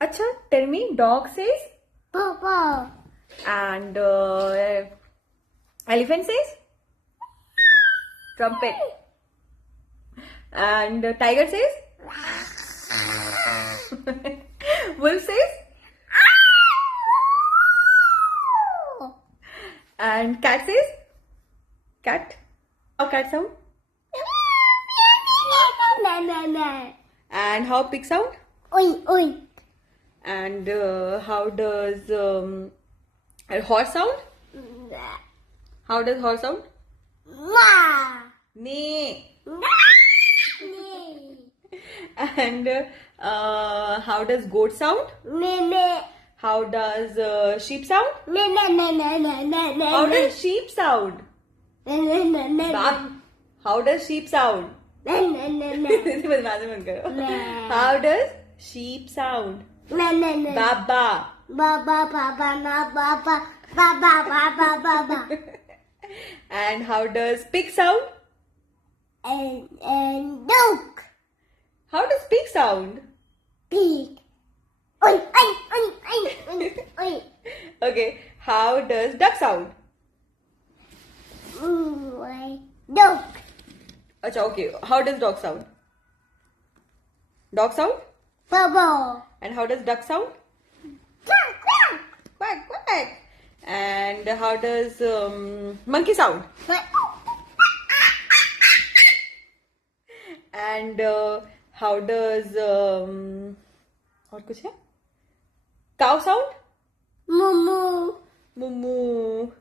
Acha, tell me, dog says, Papa. and elephant says, trumpet, and tiger says, wolf says, and cat says, cat. How cat sound? And how pig sound? Oi, oi. And how does horse sound? How does horse sound? Ma. Neigh. Me. And how does goat sound? Me. How does sheep sound? Me. How does sheep sound? Bab. How does sheep sound? बदमाशी मत करो. How does sheep sound? Baba. And how does pig sound? And duck. How does pig sound? Pig. Oi, oi, oi, oi, oi, oi. Okay. How does duck sound? Duck. Acha, okay. How does dog sound? Dog sound? Bubble. And how does duck sound? Quack, quack. Quack, quack. And how does monkey sound? And how does और कुछ है? Cow sound? Moo. Moo.